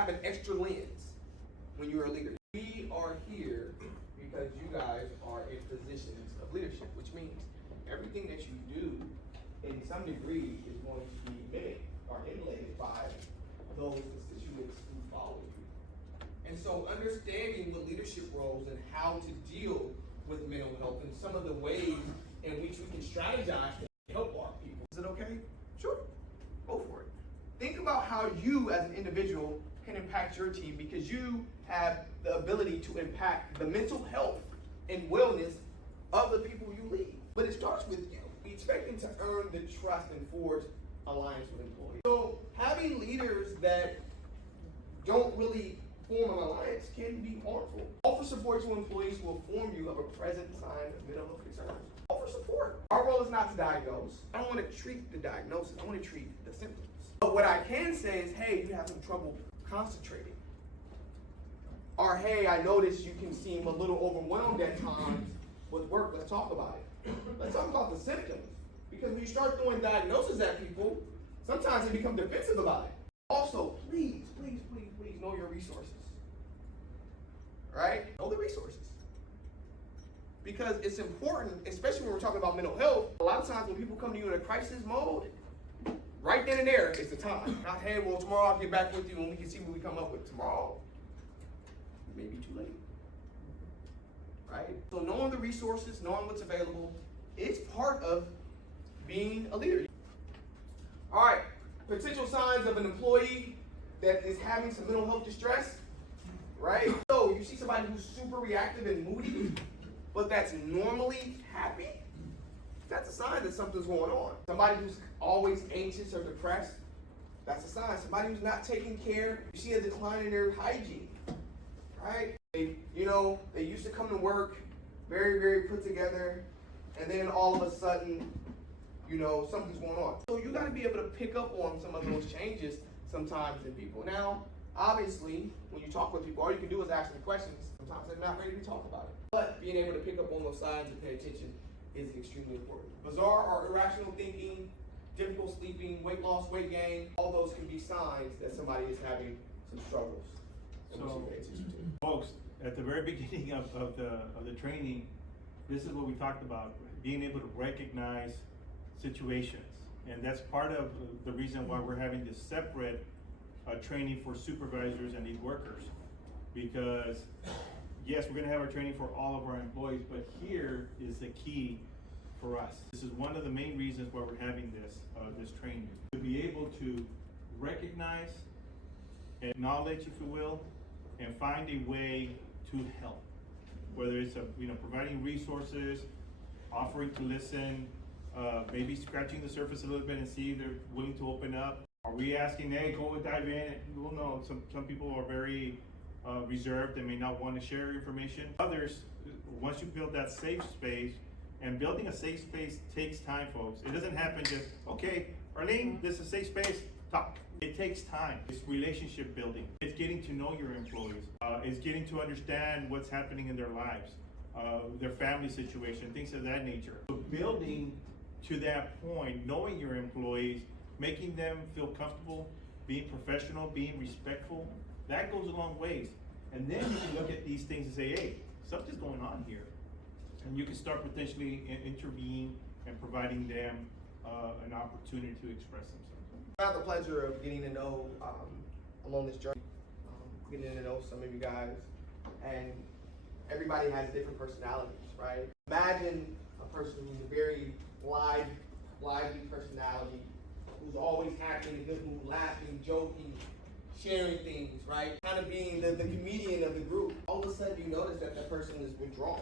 have an extra lens when you're a leader. We are here because you guys are in positions of leadership, which means everything that you do in some degree is going to be mimicked or emulated by those constituents who follow you. And so understanding the leadership roles and how to deal with mental health and some of the ways in which we can strategize to help our people. Is it okay? Sure, go for it. Think about how you as an individual can impact your team, because you have the ability to impact the mental health and wellness of the people you lead. But it starts with you. We expect them to earn the trust and forge alliance with employees. So having leaders that don't really form an alliance can be harmful. Offer support to employees who inform you of a present sign of mental health concerns. Offer support. Our role is not to diagnose. I don't want to treat the diagnosis. I want to treat the symptoms. But what I can say is, hey, you have some trouble concentrating. Or, hey, I noticed you can seem a little overwhelmed at times with work. Let's talk about it. Let's talk about the symptoms. Because when you start throwing diagnoses at people, sometimes they become defensive about it. Also, please know your resources. Right? Know the resources. Because it's important, especially when we're talking about mental health. A lot of times when people come to you in a crisis mode, right then and there, it's the time. Not, hey, well, tomorrow I'll get back with you and we can see what we come up with. Tomorrow, it may be too late. Right? So knowing the resources, knowing what's available, it's part of being a leader. All right, potential signs of an employee that is having some mental health distress, right? So you see somebody who's super reactive and moody, but that's normally happy, that's a sign that something's going on. Somebody who's always anxious or depressed, that's a sign. Somebody who's not taking care, you see a decline in their hygiene, right? They used to come to work very put together, and then all of a sudden, something's going on. So you got to be able to pick up on some of those changes sometimes in people. Now, obviously, when you talk with people, all you can do is ask them questions. Sometimes they're not ready to talk about it. But being able to pick up on those signs and pay attention is extremely important. Bizarre or irrational thinking, difficult sleeping, weight loss, weight gain, all those can be signs that somebody is having some struggles. So, folks, at the very beginning of the training, this is what we talked about, being able to recognize situations. And that's part of the reason why we're having this separate training for supervisors and lead workers. Because yes, we're gonna have our training for all of our employees, but here is the key for us. This is one of the main reasons why we're having this training. To be able to recognize, acknowledge, if you will, and find a way to help. Whether it's providing resources, offering to listen, maybe scratching the surface a little bit and see if they're willing to open up. Are we asking, hey, go and dive in? Well, no, some people are very reserved and may not want to share information. Others, once you build that safe space, and building a safe space takes time, folks. It doesn't happen just, okay, Arlene, this is a safe space, talk. It takes time. It's relationship building. It's getting to know your employees. It's getting to understand what's happening in their lives, their family situation, things of that nature. So building to that point, knowing your employees, making them feel comfortable, being professional, being respectful, that goes a long ways. And then you can look at these things and say, hey, something's going on here. And you can start potentially intervening and providing them an opportunity to express themselves. I have the pleasure of getting to know, along this journey, getting to know some of you guys, and everybody has different personalities, right? Imagine a person who's a very lively personality, who's always happy, in a good mood, laughing, joking, sharing things, right? Kind of being the comedian of the group. All of a sudden you notice that person is withdrawn,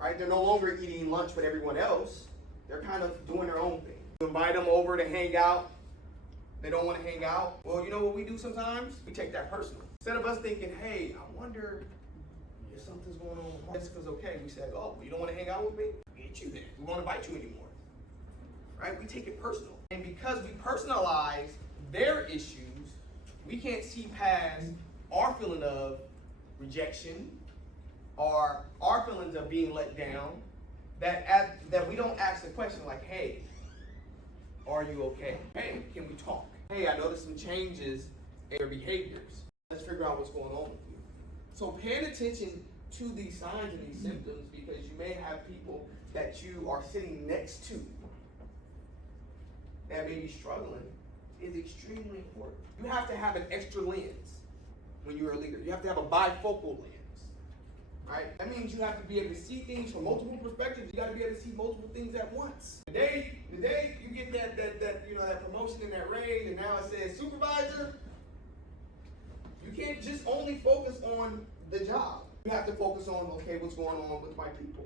right? They're no longer eating lunch with everyone else. They're kind of doing their own thing. You invite them over to hang out. They don't want to hang out. Well, you know what we do sometimes? We take that personal. Instead of us thinking, hey, I wonder if something's going on with Jessica's okay, we said, oh, you don't want to hang out with me? Get you then. We won't invite you anymore. Right? We take it personal. And because we personalize their issues, we can't see past our feeling of rejection or our feelings of being let down, that we don't ask the question like, hey, are you okay? Hey, can we talk? Hey, I noticed some changes and your behaviors. Let's figure out what's going on with you. So paying attention to these signs and these symptoms, because you may have people that you are sitting next to that may be struggling, is extremely important. You have to have an extra lens when you're a leader. You have to have a bifocal lens, right? That means you have to be able to see things from multiple perspectives. You got to be able to see multiple things at once. The day you get that promotion and that raise, and now it says supervisor, you can't just only focus on the job. You have to focus on, okay, what's going on with my people,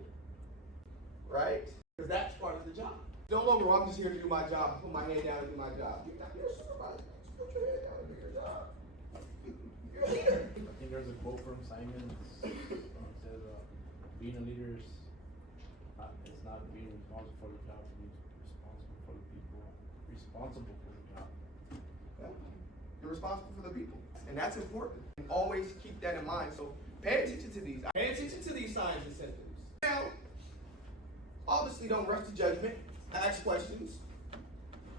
right? Because that's part of the job. No longer, I'm just here to do my job, put my head down and do my job. You're not your supervisor. Just put your head down and do your job. You're a leader. I think there's a quote from Simon. It says, being a leader is it's not being responsible for the job, it's responsible for the people. Responsible for the job. Yeah. You're responsible for the people. And that's important. And always keep that in mind. So pay attention to these. Pay attention to these signs and symptoms. Now, obviously don't rush to judgment. Ask questions.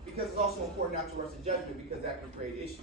Because it's also important not to rush to judgment, because that can create issues.